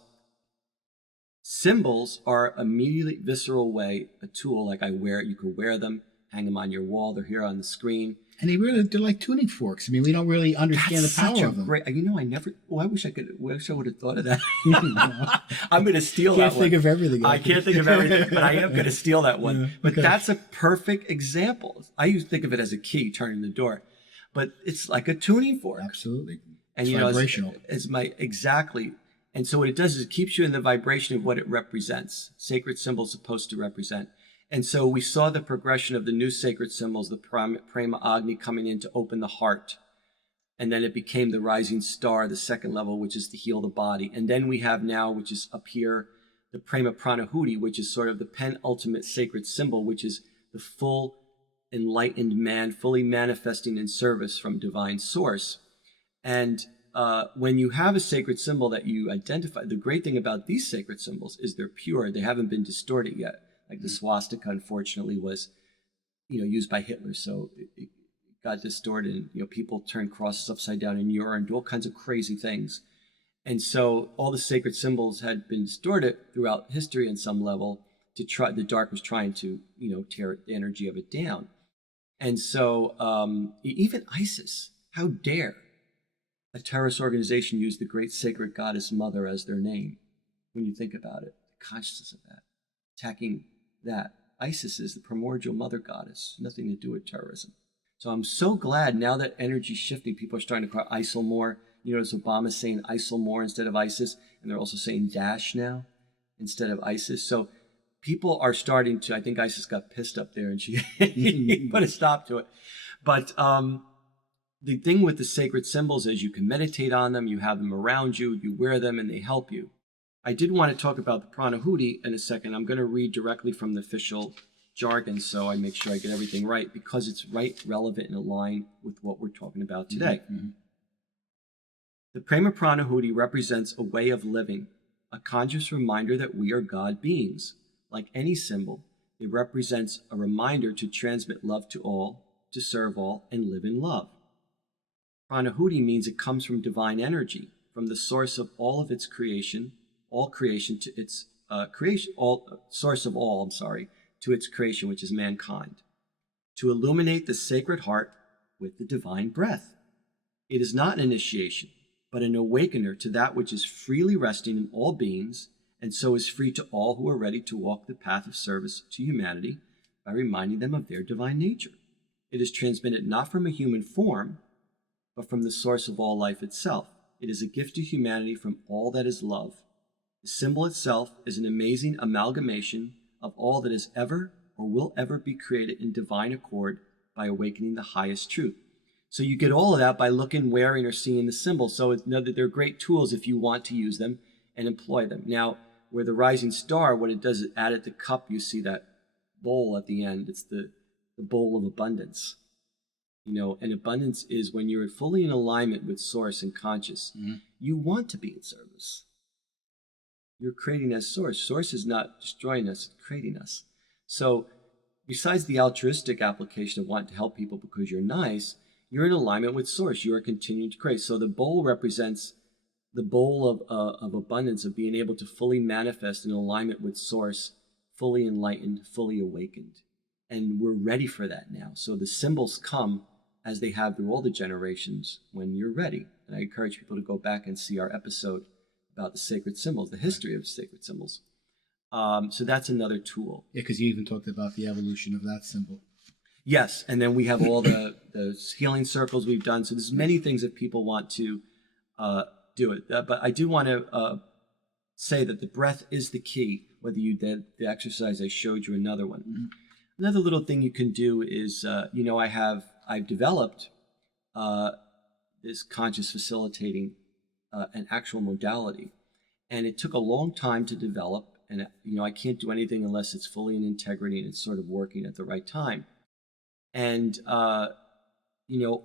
symbols are immediately visceral way, a tool. Like I wear it, you can wear them, hang them on your wall. They're here on the screen. And they're like tuning forks. I mean, we don't really understand the power of them. Great, I wish I would have thought of that. I'm going to steal that one. Can't think of everything. I can't think of everything, but I am going to steal that one. Yeah, but that's a perfect example. I used to think of it as a key turning the door, but it's like a tuning fork. Absolutely. And it's vibrational. Exactly. And so what it does is it keeps you in the vibration of what it represents. Sacred symbols supposed to represent. And so we saw the progression of the new sacred symbols, the Prima Agni coming in to open the heart. And then it became the rising star, the second level, which is to heal the body. And then we have now, which is up here, the Prima Prana Hoody, which is sort of the penultimate sacred symbol, which is the full enlightened man, fully manifesting in service from divine source. And when you have a sacred symbol that you identify, the great thing about these sacred symbols is they're pure. They haven't been distorted yet. Like the swastika, unfortunately, was, used by Hitler. So it got distorted, and, people turned crosses upside down in urine, do all kinds of crazy things. And so all the sacred symbols had been distorted throughout history on some level to try, the dark was trying to, tear the energy of it down. And so even ISIS, how dare a terrorist organization use the great sacred goddess mother as their name when you think about it, the consciousness of that. attacking that. Isis is the primordial mother goddess, nothing to do with terrorism. So I'm so glad now that energy's shifting, people are starting to call ISIL more. You notice Obama's saying ISIL more instead of ISIS, and they're also saying Daesh now instead of ISIS. So people are starting to, I think ISIS got pissed up there and she put a stop to it. But the thing with the sacred symbols is you can meditate on them, you have them around you, you wear them, and they help you. I did want to talk about the Prana Hoody in a second. I'm going to read directly from the official jargon so I make sure I get everything right, because it's right, relevant, and aligned with what we're talking about today. Mm-hmm. The Prima Prana Hoody represents a way of living, a conscious reminder that we are God beings. Like any symbol, it represents a reminder to transmit love to all, to serve all, and live in love. Prana Hoody means it comes from divine energy, from the source of all of its creation, all creation to its source of all, to its creation, which is mankind, to illuminate the sacred heart with the divine breath. It is not an initiation, but an awakener to that which is freely resting in all beings, and so is free to all who are ready to walk the path of service to humanity by reminding them of their divine nature. It is transmitted not from a human form, but from the source of all life itself. It is a gift to humanity from all that is love. The symbol itself is an amazing amalgamation of all that is ever or will ever be created in divine accord by awakening the highest truth. So you get all of that by looking, wearing, or seeing the symbol. So know that they're great tools if you want to use them and employ them. Now, where the rising star, what it does is add at the cup, you see that bowl at the end. It's the bowl of abundance. And abundance is when you're fully in alignment with source and conscious. Mm-hmm. You want to be in service. You're creating as source. Source is not destroying us, it's creating us. So besides the altruistic application of wanting to help people because you're nice, you're in alignment with source. You are continuing to create. So the bowl represents the bowl of abundance, of being able to fully manifest in alignment with source, fully enlightened, fully awakened. And we're ready for that now. So the symbols come as they have through all the generations when you're ready. And I encourage people to go back and see our episode about the sacred symbols, the history of sacred symbols. So that's another tool. Yeah, because you even talked about the evolution of that symbol. Yes, and then we have all the healing circles we've done. So there's many things that people want to do it. But I do want to say that the breath is the key, whether you did the exercise I showed you, another one. Mm-hmm. Another little thing you can do is, I've developed this conscious facilitating an actual modality. And it took a long time to develop. And, I can't do anything unless it's fully in integrity and it's sort of working at the right time. And,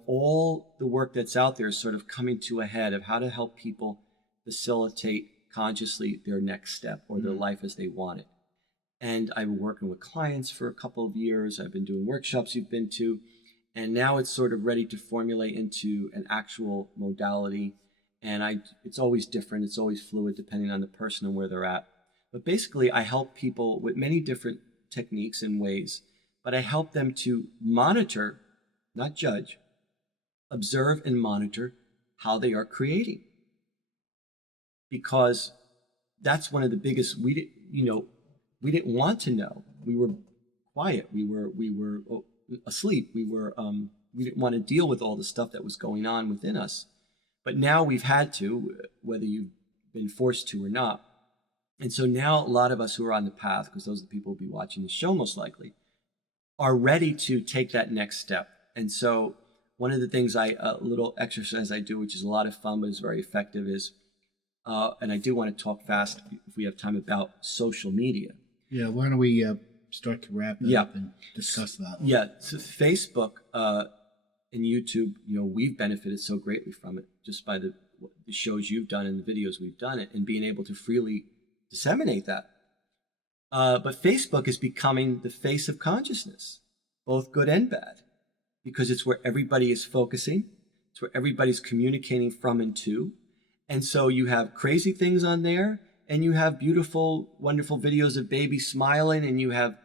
all the work that's out there is sort of coming to a head of how to help people facilitate consciously their next step or their life as they want it. And I've been working with clients for a couple of years. I've been doing workshops you've been to. And now it's sort of ready to formulate into an actual modality. And it's always different. It's always fluid depending on the person and where they're at. But basically, I help people with many different techniques and ways. But I help them to monitor, not judge, observe and monitor how they are creating. Because that's one of the biggest, we didn't want to know. We were quiet. We were asleep. We didn't want to deal with all the stuff that was going on within us. But now we've had to, whether you've been forced to or not. And so now a lot of us who are on the path, because those are the people who will be watching the show most likely, are ready to take that next step. And so one of the things a little exercise I do, which is a lot of fun, but is very effective, is, and I do want to talk fast if we have time, about social media. Yeah, why don't we start to wrap it up and discuss that? Yeah, so Facebook and YouTube, we've benefited so greatly from it just by the shows you've done and the videos we've done it and being able to freely disseminate that. But Facebook is becoming the face of consciousness, both good and bad, because it's where everybody is focusing. It's where everybody's communicating from and to. And so you have crazy things on there, and you have beautiful, wonderful videos of babies smiling, and you have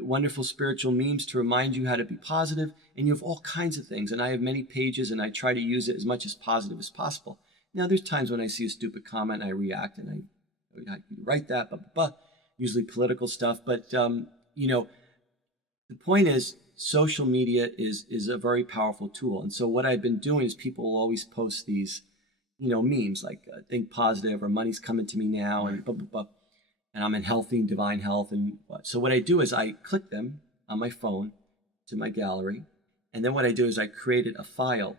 wonderful spiritual memes to remind you how to be positive, and you have all kinds of things. And I have many pages, and I try to use it as much as positive as possible. Now, there's times when I see a stupid comment, I react, and I write that, blah, blah, blah. usually political stuff. But, you know, the point is social media is a very powerful tool. And so what I've been doing is people will always post these, you know, memes like think positive or money's coming to me now and blah, blah, blah. And I'm in healthy, divine health. And so what I do is I click them on my phone to my gallery. And then what I do is I created a file,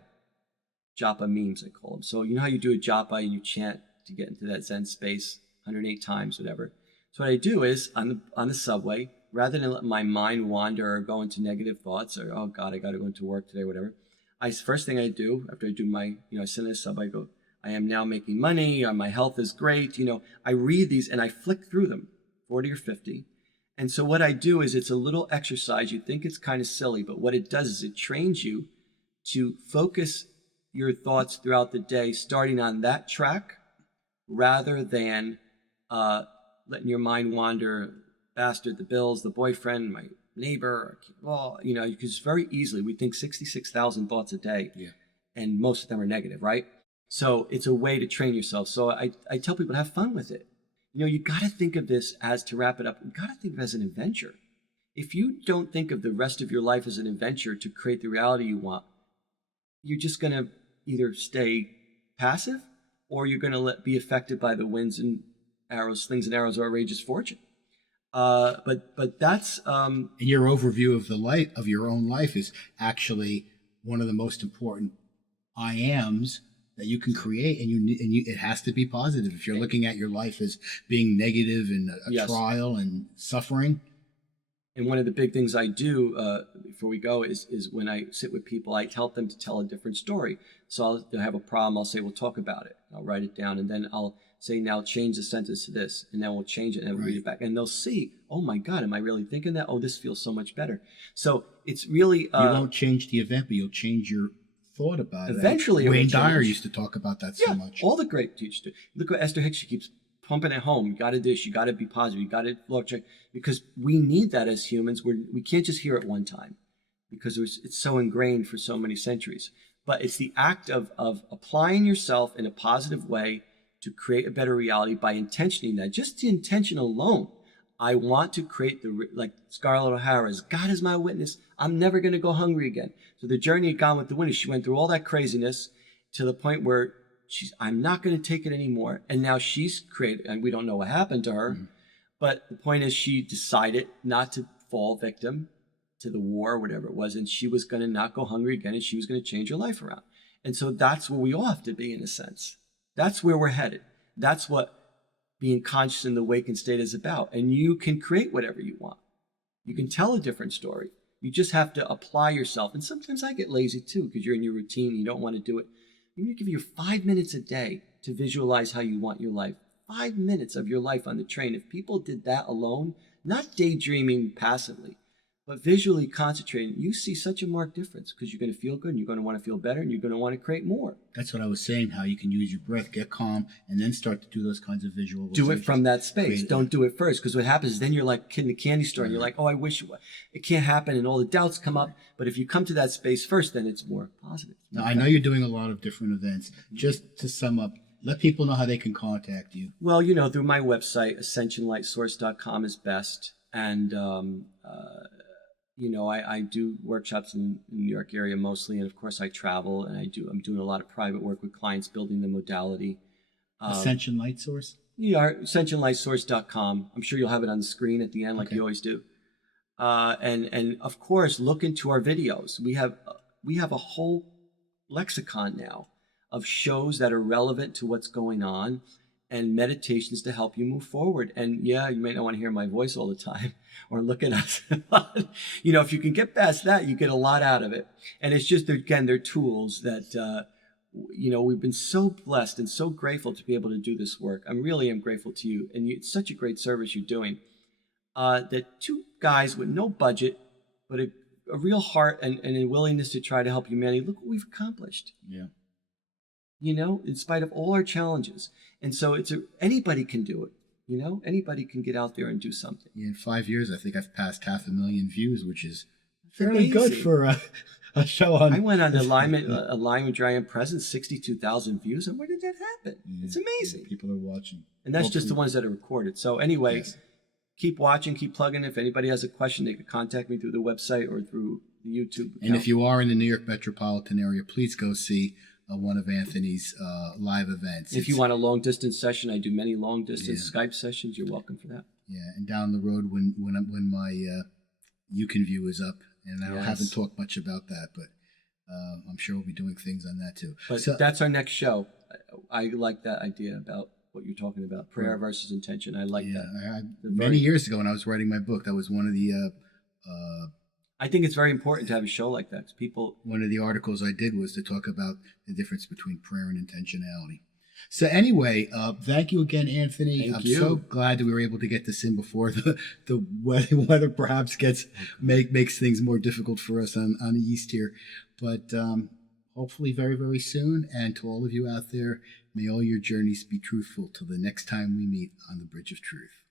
japa memes, I call them. So you know how you do a japa and you chant to get into that Zen space 108 times, whatever. So what I do is on the subway, rather than let my mind wander or go into negative thoughts or, oh God, I got to go into work today, whatever. First thing I do after I do my, you know, I sit in the subway, I go, I am now making money, or my health is great. You know, I read these and I flick through them, 40 or 50. And so what I do is it's a little exercise. You think it's kind of silly, but what it does is it trains you to focus your thoughts throughout the day, starting on that track, rather than letting your mind wander, bastard, the bills, the boyfriend, my neighbor, well, you know, because very easily we think 66,000 thoughts a day, and most of them are negative, right? So it's a way to train yourself. So I tell people to have fun with it. You know, you got to think of this as, to wrap it up, you got to think of it as an adventure. If you don't think of the rest of your life as an adventure to create the reality you want, you're just going to either stay passive or you're going to be affected by the winds and arrows, slings and arrows of outrageous fortune. But that's and your overview of the life of your own life is actually one of the most important I ams that you can create, and it has to be positive. If you're looking at your life as being negative and a trial and suffering. And one of the big things I do before we go is when I sit with people, I tell them to tell a different story. So they'll have a problem. I'll say, we'll talk about it. I'll write it down, and then I'll say, now change the sentence to this, and then we'll change it and we'll read it back. And they'll see, oh my God, am I really thinking that? Oh, this feels so much better. So it's really... you won't change the event, but you'll change your thought about it. Eventually, Wayne Dyer used to talk about that so much. All the great teachers do. Look at Esther Hicks. She keeps pumping it home. You got to do this. You got to be positive. You got to love check, because we need that as humans. We can't just hear it one time, because it's so ingrained for so many centuries. But it's the act of applying yourself in a positive way to create a better reality by intentioning that. Just the intention alone. I want to create like Scarlett O'Hara's, God is my witness, I'm never going to go hungry again. So the journey had gone with the wind is she went through all that craziness to the point where I'm not going to take it anymore. And now she's created, and we don't know what happened to her, but the point is she decided not to fall victim to the war or whatever it was, and she was going to not go hungry again, and she was going to change her life around. And so that's where we all have to be, in a sense. That's where we're headed. That's what being conscious in the awakened state is about. And you can create whatever you want. You can tell a different story. You just have to apply yourself. And sometimes I get lazy too, because you're in your routine and you don't want to do it. I'm going to give you 5 minutes a day to visualize how you want your life. 5 minutes of your life on the train. If people did that alone, not daydreaming passively, but visually concentrating, you see such a marked difference, because you're going to feel good and you're going to want to feel better and you're going to want to create more. That's what I was saying, how you can use your breath, get calm, and then start to do those kinds of visualizations. Do it from that space. Don't do it first, because what happens is then you're like in the candy store and you're like, oh, I wish it can't happen, and all the doubts come up. But if you come to that space first, then it's more positive. Now, I know you're doing a lot of different events. Just to sum up, let people know how they can contact you. Well, you know, through my website, ascensionlightsource.com is best. And, you know, I do workshops in the New York area mostly, and of course I travel, and I'm doing a lot of private work with clients building the modality. Ascension Light Source? Yeah, ascensionlightsource.com. I'm sure you'll have it on the screen at the end, like you always do. And of course, look into our videos. We have a whole lexicon now of shows that are relevant to what's going on, and meditations to help you move forward. And yeah, you may not want to hear my voice all the time or look at us. But, you know, if you can get past that, you get a lot out of it. And it's just, again, they're tools that, you know, we've been so blessed and so grateful to be able to do this work. I really am grateful to you. And it's such a great service you're doing. That two guys with no budget, but a real heart and a willingness to try to help humanity. Look what we've accomplished. Yeah. You know, in spite of all our challenges. And so anybody can do it. You know, anybody can get out there and do something. Yeah, in 5 years, I think I've passed 500,000 views, which is fairly good for a show on. I went on Alignment with Giant Presence, 62,000 views. And where did that happen? It's amazing. People are watching. And that's just the ones that are recorded. So anyway, keep watching, keep plugging. If anybody has a question, they could contact me through the website or through the YouTube account. And if you are in the New York metropolitan area, please go see one of Anthony's live events. If you want a long distance session, I do many long distance Skype sessions. You're welcome for that. Yeah, and down the road when my You Can View is up, and I haven't talked much about that, but I'm sure we'll be doing things on that too. But that's our next show. I like that idea about what you're talking about, prayer versus intention. I like that. Many years ago when I was writing my book, that was one of the I think it's very important to have a show like that. One of the articles I did was to talk about the difference between prayer and intentionality. So anyway, thank you again, Anthony. I'm so glad that we were able to get this in before the weather perhaps makes things more difficult for us on the East here. But hopefully very, very soon. And to all of you out there, may all your journeys be truthful till the next time we meet on the Bridge of Truth.